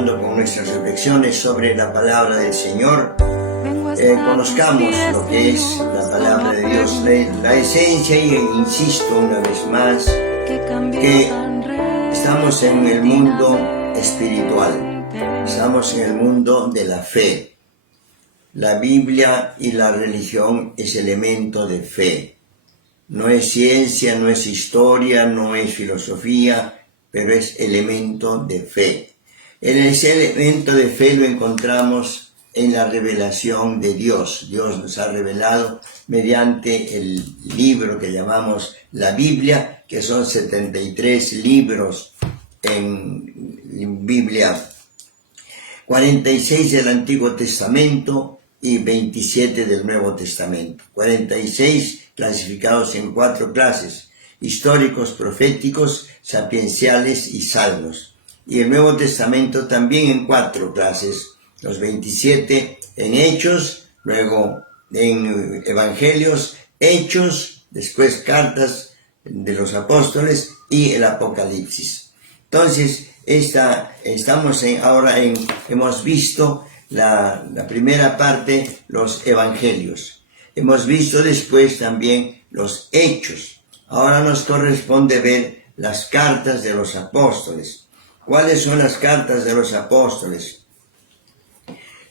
continuando con nuestras reflexiones sobre la palabra del Señor. Conozcamos lo que es la palabra de Dios, la esencia, y insisto una vez más que estamos en el mundo espiritual, estamos en el mundo de la fe. La Biblia y la religión es elemento de fe. No es ciencia, no es historia, no es filosofía, pero es elemento de fe. En ese elemento de fe lo encontramos en la revelación de Dios. Dios nos ha revelado mediante el libro que llamamos la Biblia, que son 73 libros en Biblia, 46 del Antiguo Testamento y 27 del Nuevo Testamento. 46 clasificados en 4 clases: históricos, proféticos, sapienciales y salmos. Y el Nuevo Testamento también en 4 clases: los 27 en Hechos, luego en Evangelios, Hechos, después cartas de los apóstoles y el Apocalipsis. Entonces, hemos visto la primera parte, los Evangelios. Hemos visto después también los Hechos. Ahora nos corresponde ver las cartas de los apóstoles. ¿Cuáles son las cartas de los apóstoles?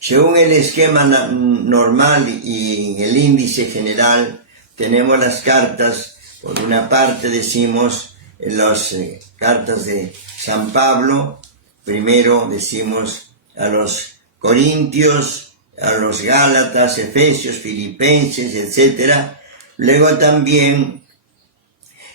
Según el esquema normal y el índice general, tenemos las cartas. Por una parte decimos las cartas de San Pablo. Primero decimos a los Corintios, a los Gálatas, Efesios, Filipenses, etc. Luego también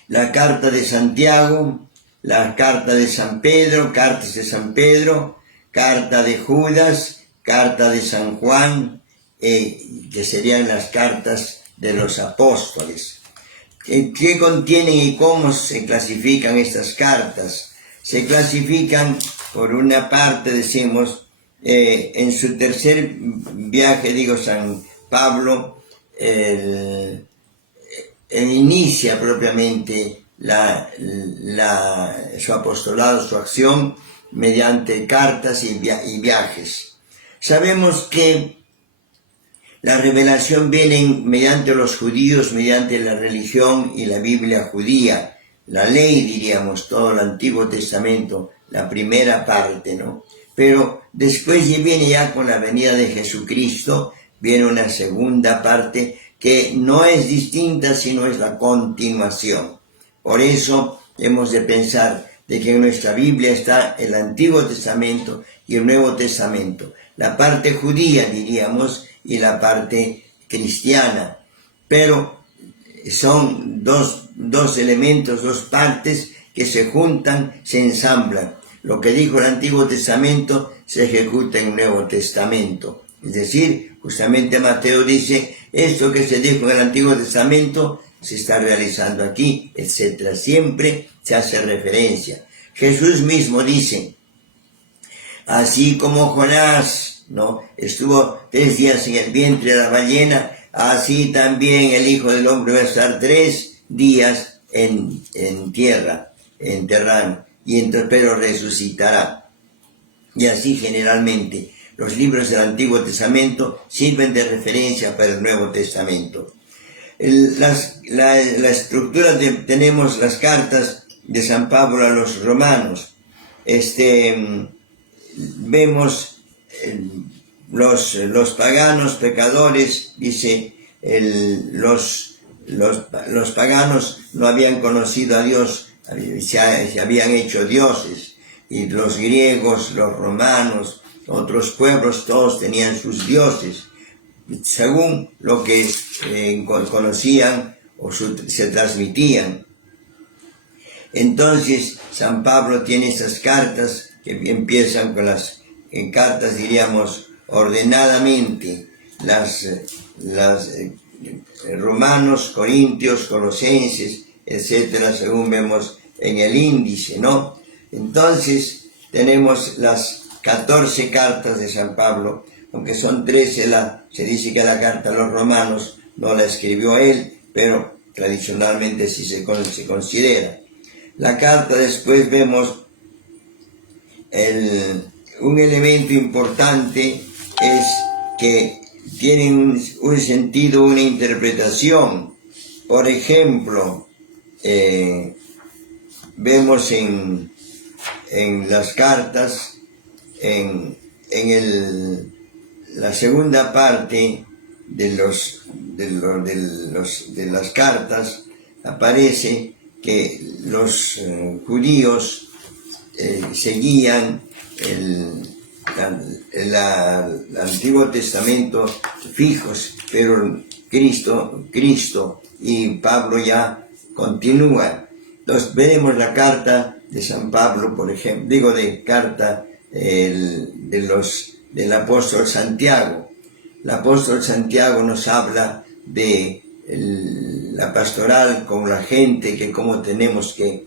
la carta de Santiago, la carta de San Pedro, cartas de San Pedro, carta de Judas, carta de San Juan, que serían las cartas de los apóstoles. ¿Qué contienen y cómo se clasifican estas cartas? Se clasifican, por una parte decimos, en su tercer viaje, San Pablo, inicia propiamente su apostolado, su acción, mediante cartas y viajes. Sabemos que la revelación viene mediante los judíos, mediante la religión y la Biblia judía, la ley, diríamos, todo el Antiguo Testamento, la primera parte, ¿no? Pero después viene ya con la venida de Jesucristo, viene una segunda parte que no es distinta, sino es la continuación. Por eso hemos de pensar de que en nuestra Biblia está el Antiguo Testamento y el Nuevo Testamento, la parte judía, diríamos, y la parte cristiana. Pero son dos elementos, dos partes que se juntan, se ensamblan. Lo que dijo el Antiguo Testamento se ejecuta en el Nuevo Testamento. Es decir, justamente Mateo dice, esto que se dijo en el Antiguo Testamento se está realizando aquí, etc. Siempre se hace referencia. Jesús mismo dice, así como Jonás, ¿no?, estuvo 3 días en el vientre de la ballena, así también el Hijo del Hombre va a estar 3 días en tierra, enterrado, pero resucitará. Y así generalmente los libros del Antiguo Testamento sirven de referencia para el Nuevo Testamento. La estructura tenemos las cartas de San Pablo a los romanos. Vemos los paganos pecadores, dice, los paganos no habían conocido a Dios, se habían hecho dioses, y los griegos, los romanos, otros pueblos, todos tenían sus dioses, según lo que conocían o se transmitían. Entonces, San Pablo tiene esas cartas que empiezan con las cartas, diríamos, ordenadamente, las Romanos, Corintios, Colosenses, etcétera, según vemos en el índice, ¿no? Entonces, tenemos las 14 cartas de San Pablo, aunque son 13, se dice que la carta a los romanos no la escribió él, pero tradicionalmente sí se considera. La carta, después vemos un elemento importante es que tienen un sentido, una interpretación. Por ejemplo, vemos en las cartas, en la segunda parte de las cartas, aparece que los judíos seguían el Antiguo Testamento fijos, pero Cristo y Pablo ya continúan. Entonces veremos la carta de San Pablo, por ejemplo, del apóstol Santiago. El apóstol Santiago nos habla de la pastoral con la gente, que cómo tenemos que,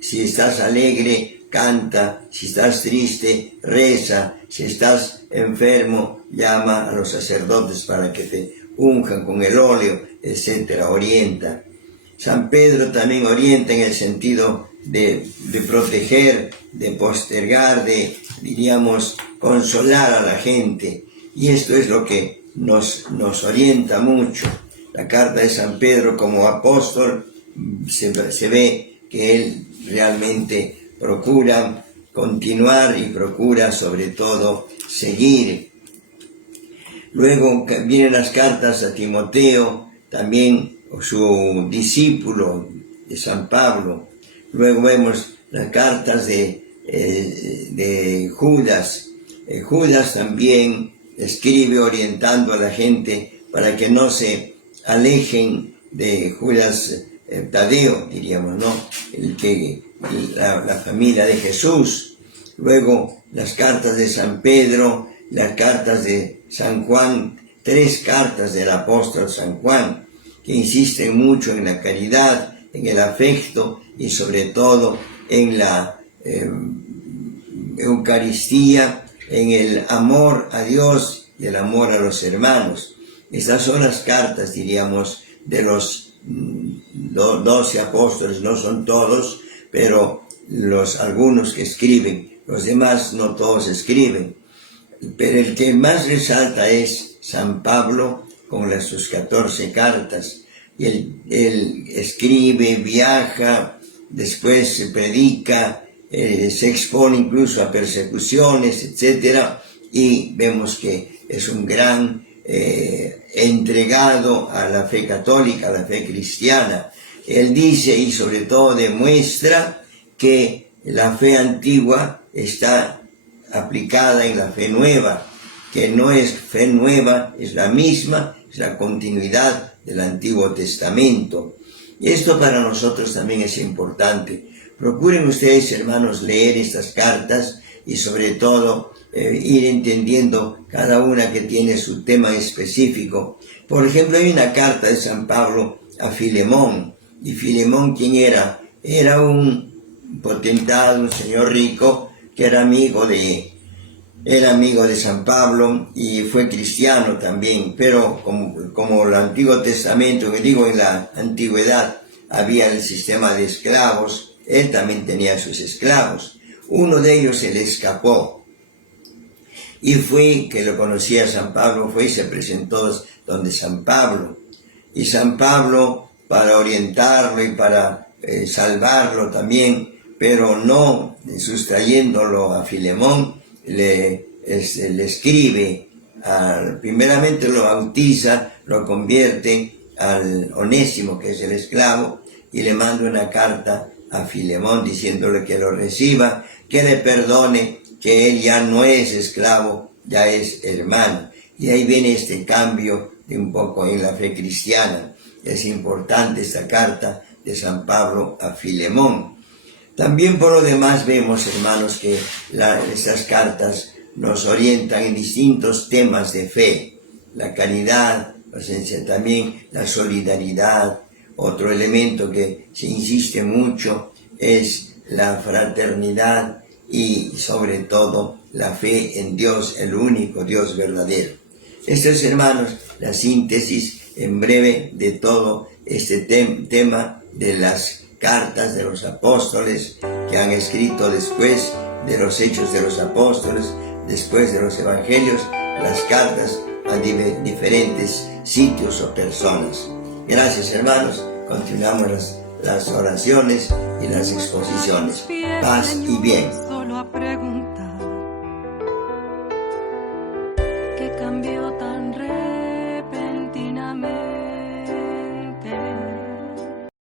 si estás alegre, canta; si estás triste, reza; si estás enfermo, llama a los sacerdotes para que te unjan con el óleo, etcétera, orienta. San Pedro también orienta en el sentido de proteger, de postergar, de, diríamos, consolar a la gente. Y esto es lo que nos orienta mucho. La carta de San Pedro como apóstol, se ve que él realmente procura continuar y procura sobre todo seguir. Luego vienen las cartas a Timoteo, también su discípulo de San Pablo. Luego vemos las cartas de Judas. Judas también escribe orientando a la gente para que no se alejen de Judas Tadeo, diríamos, ¿no? La familia de Jesús. Luego las cartas de San Pedro, las cartas de San Juan, 3 cartas del apóstol San Juan, que insisten mucho en la caridad, en el afecto y sobre todo en la Eucaristía, en el amor a Dios y el amor a los hermanos. Estas son las cartas, diríamos, de los 12 apóstoles. No son todos, pero algunos que escriben. Los demás no todos escriben. Pero el que más resalta es San Pablo con sus 14 cartas. Y él escribe, viaja, después se predica, se expone incluso a persecuciones, etc. Y vemos que es un gran entregado a la fe católica, a la fe cristiana. Él dice y sobre todo demuestra que la fe antigua está aplicada en la fe nueva, que no es fe nueva, es la misma, es la continuidad del Antiguo Testamento. Y esto para nosotros también es importante. Procuren ustedes, hermanos, leer estas cartas y sobre todo ir entendiendo cada una que tiene su tema específico. Por ejemplo, hay una carta de San Pablo a Filemón. ¿Y Filemón quién era? Era un potentado, un señor rico, que era amigo de San Pablo y fue cristiano también, pero como el Antiguo Testamento, que digo, en la antigüedad había el sistema de esclavos, él también tenía sus esclavos. Uno de ellos se le escapó y fue, que lo conocía San Pablo, fue y se presentó donde San Pablo. Y San Pablo, para orientarlo y para salvarlo también, pero no sustrayéndolo a Filemón, le escribe, primeramente lo bautiza, lo convierte al Onésimo, que es el esclavo, y le manda una carta a Filemón diciéndole que lo reciba, que le perdone, que él ya no es esclavo, ya es hermano. Y ahí viene este cambio de un poco en la fe cristiana. Es importante esta carta de San Pablo a Filemón. También por lo demás vemos, hermanos, que estas cartas nos orientan en distintos temas de fe. La caridad, también la solidaridad. Otro elemento que se insiste mucho es la fraternidad y sobre todo la fe en Dios, el único Dios verdadero. Esto es, hermanos, la síntesis en breve de todo este tema de las cartas de los apóstoles que han escrito después de los Hechos de los Apóstoles, después de los Evangelios, las cartas a diferentes sitios o personas. Gracias, hermanos. Continuamos las oraciones y las exposiciones. Paz y bien.